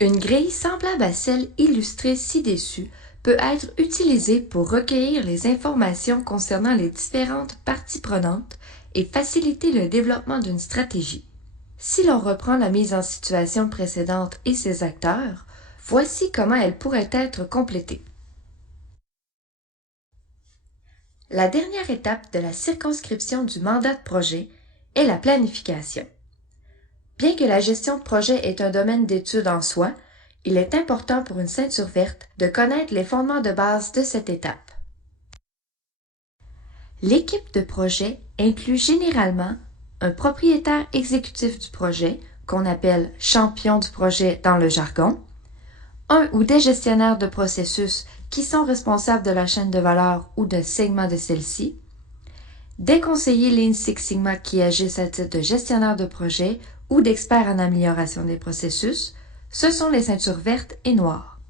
Une grille semblable à celle illustrée ci-dessus peut être utilisée pour recueillir les informations concernant les différentes parties prenantes et faciliter le développement d'une stratégie. Si l'on reprend la mise en situation précédente et ses acteurs, voici comment elle pourrait être complétée. La dernière étape de la circonscription du mandat de projet est la planification. Bien que la gestion de projet est un domaine d'étude en soi, il est important pour une ceinture verte de connaître les fondements de base de cette étape. L'équipe de projet inclut généralement un propriétaire exécutif du projet, qu'on appelle champion du projet dans le jargon, un ou des gestionnaires de processus qui sont responsables de la chaîne de valeur ou d'un segment de celle-ci, des conseillers Lean Six Sigma qui agissent à titre de gestionnaire de projet ou d'experts en amélioration des processus, ce sont les ceintures vertes et noires.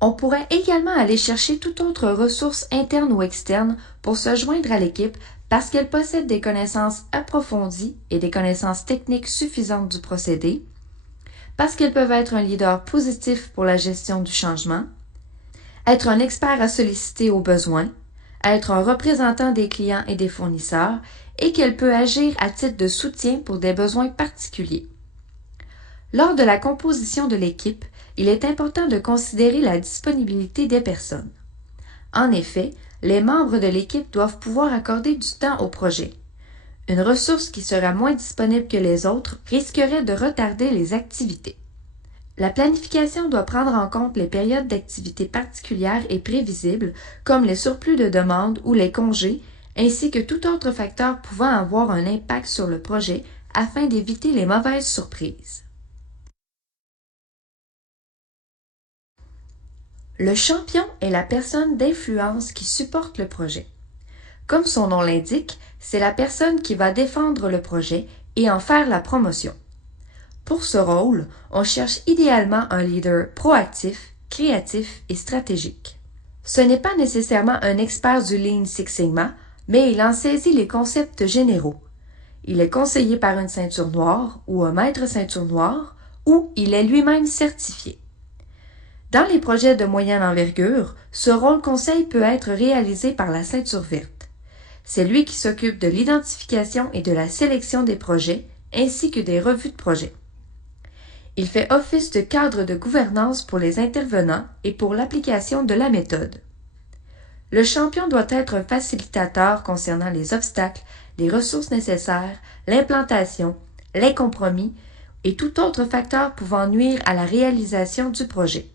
On pourrait également aller chercher toute autre ressource interne ou externe pour se joindre à l'équipe parce qu'elle possède des connaissances approfondies et des connaissances techniques suffisantes du procédé, parce qu'elles peuvent être un leader positif pour la gestion du changement, être un expert à solliciter aux besoins, être un représentant des clients et des fournisseurs, et qu'elle peut agir à titre de soutien pour des besoins particuliers. Lors de la composition de l'équipe, il est important de considérer la disponibilité des personnes. En effet, les membres de l'équipe doivent pouvoir accorder du temps au projet. Une ressource qui sera moins disponible que les autres risquerait de retarder les activités. La planification doit prendre en compte les périodes d'activité particulières et prévisibles, comme les surplus de demandes ou les congés, ainsi que tout autre facteur pouvant avoir un impact sur le projet afin d'éviter les mauvaises surprises. Le champion est la personne d'influence qui supporte le projet. Comme son nom l'indique, c'est la personne qui va défendre le projet et en faire la promotion. Pour ce rôle, on cherche idéalement un leader proactif, créatif et stratégique. Ce n'est pas nécessairement un expert du Lean Six Sigma, mais il en saisit les concepts généraux. Il est conseillé par une ceinture noire ou un maître ceinture noire, ou il est lui-même certifié. Dans les projets de moyenne envergure, ce rôle conseil peut être réalisé par la ceinture verte. C'est lui qui s'occupe de l'identification et de la sélection des projets, ainsi que des revues de projets. Il fait office de cadre de gouvernance pour les intervenants et pour l'application de la méthode. Le champion doit être un facilitateur concernant les obstacles, les ressources nécessaires, l'implantation, les compromis et tout autre facteur pouvant nuire à la réalisation du projet.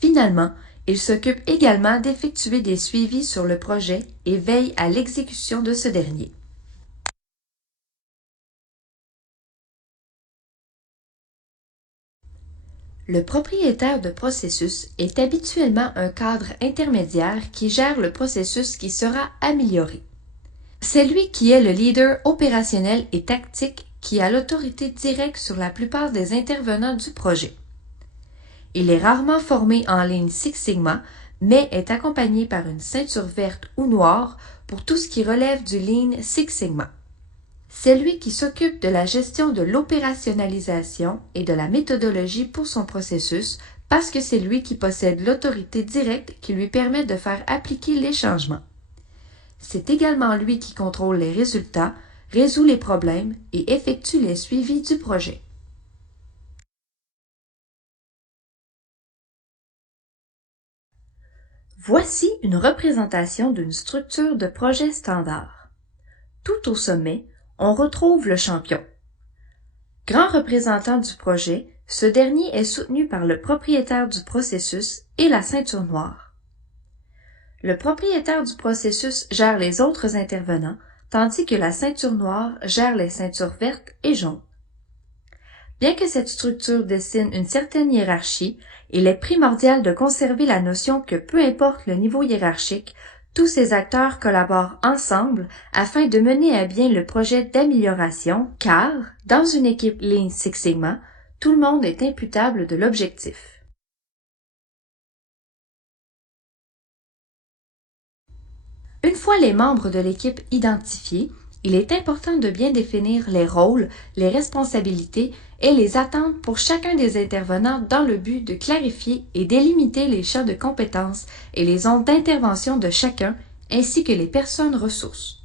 Finalement, il s'occupe également d'effectuer des suivis sur le projet et veille à l'exécution de ce dernier. Le propriétaire de processus est habituellement un cadre intermédiaire qui gère le processus qui sera amélioré. C'est lui qui est le leader opérationnel et tactique qui a l'autorité directe sur la plupart des intervenants du projet. Il est rarement formé en Lean Six Sigma, mais est accompagné par une ceinture verte ou noire pour tout ce qui relève du Lean Six Sigma. C'est lui qui s'occupe de la gestion de l'opérationnalisation et de la méthodologie pour son processus parce que c'est lui qui possède l'autorité directe qui lui permet de faire appliquer les changements. C'est également lui qui contrôle les résultats, résout les problèmes et effectue les suivis du projet. Voici une représentation d'une structure de projet standard. Tout au sommet, on retrouve le champion. Grand représentant du projet, ce dernier est soutenu par le propriétaire du processus et la ceinture noire. Le propriétaire du processus gère les autres intervenants, tandis que la ceinture noire gère les ceintures vertes et jaunes. Bien que cette structure dessine une certaine hiérarchie, il est primordial de conserver la notion que peu importe le niveau hiérarchique, tous ces acteurs collaborent ensemble afin de mener à bien le projet d'amélioration, car, dans une équipe Lean Six Sigma, tout le monde est imputable de l'objectif. Une fois les membres de l'équipe identifiés, il est important de bien définir les rôles, les responsabilités et les attentes pour chacun des intervenants dans le but de clarifier et délimiter les champs de compétences et les zones d'intervention de chacun, ainsi que les personnes ressources.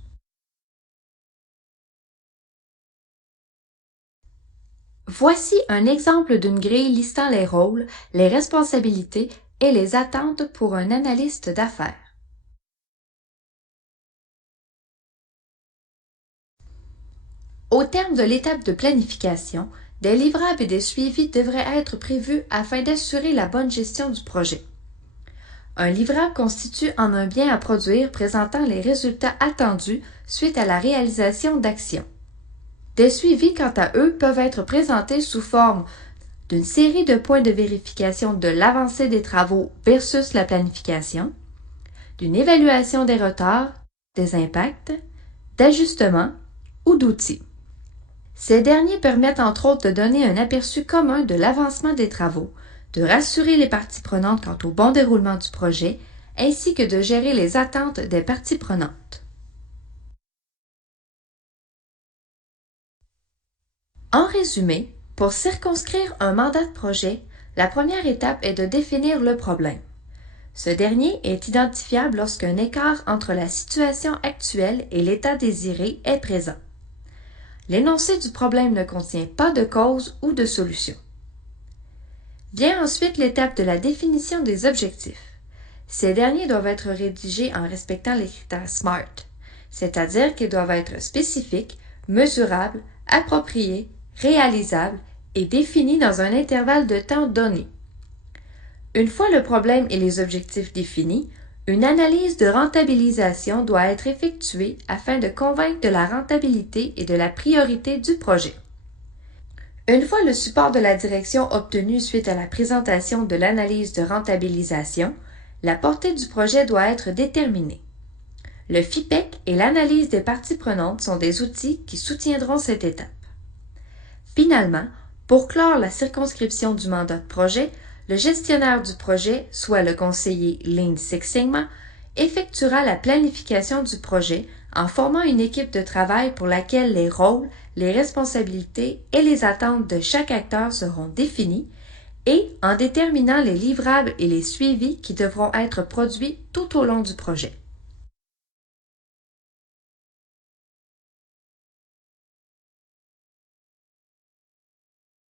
Voici un exemple d'une grille listant les rôles, les responsabilités et les attentes pour un analyste d'affaires. Au terme de l'étape de planification, des livrables et des suivis devraient être prévus afin d'assurer la bonne gestion du projet. Un livrable constitue en un bien à produire présentant les résultats attendus suite à la réalisation d'actions. Des suivis, quant à eux, peuvent être présentés sous forme d'une série de points de vérification de l'avancée des travaux versus la planification, d'une évaluation des retards, des impacts, d'ajustements ou d'outils. Ces derniers permettent entre autres de donner un aperçu commun de l'avancement des travaux, de rassurer les parties prenantes quant au bon déroulement du projet, ainsi que de gérer les attentes des parties prenantes. En résumé, pour circonscrire un mandat de projet, la première étape est de définir le problème. Ce dernier est identifiable lorsqu'un écart entre la situation actuelle et l'état désiré est présent. L'énoncé du problème ne contient pas de cause ou de solution. Vient ensuite l'étape de la définition des objectifs. Ces derniers doivent être rédigés en respectant les critères SMART, c'est-à-dire qu'ils doivent être spécifiques, mesurables, appropriés, réalisables et définis dans un intervalle de temps donné. Une fois le problème et les objectifs définis, une analyse de rentabilisation doit être effectuée afin de convaincre de la rentabilité et de la priorité du projet. Une fois le support de la direction obtenu suite à la présentation de l'analyse de rentabilisation, la portée du projet doit être déterminée. Le FIPEC et l'analyse des parties prenantes sont des outils qui soutiendront cette étape. Finalement, pour clore la circonscription du mandat de projet, le gestionnaire du projet, soit le conseiller Lean Six Sigma, effectuera la planification du projet en formant une équipe de travail pour laquelle les rôles, les responsabilités et les attentes de chaque acteur seront définis et en déterminant les livrables et les suivis qui devront être produits tout au long du projet.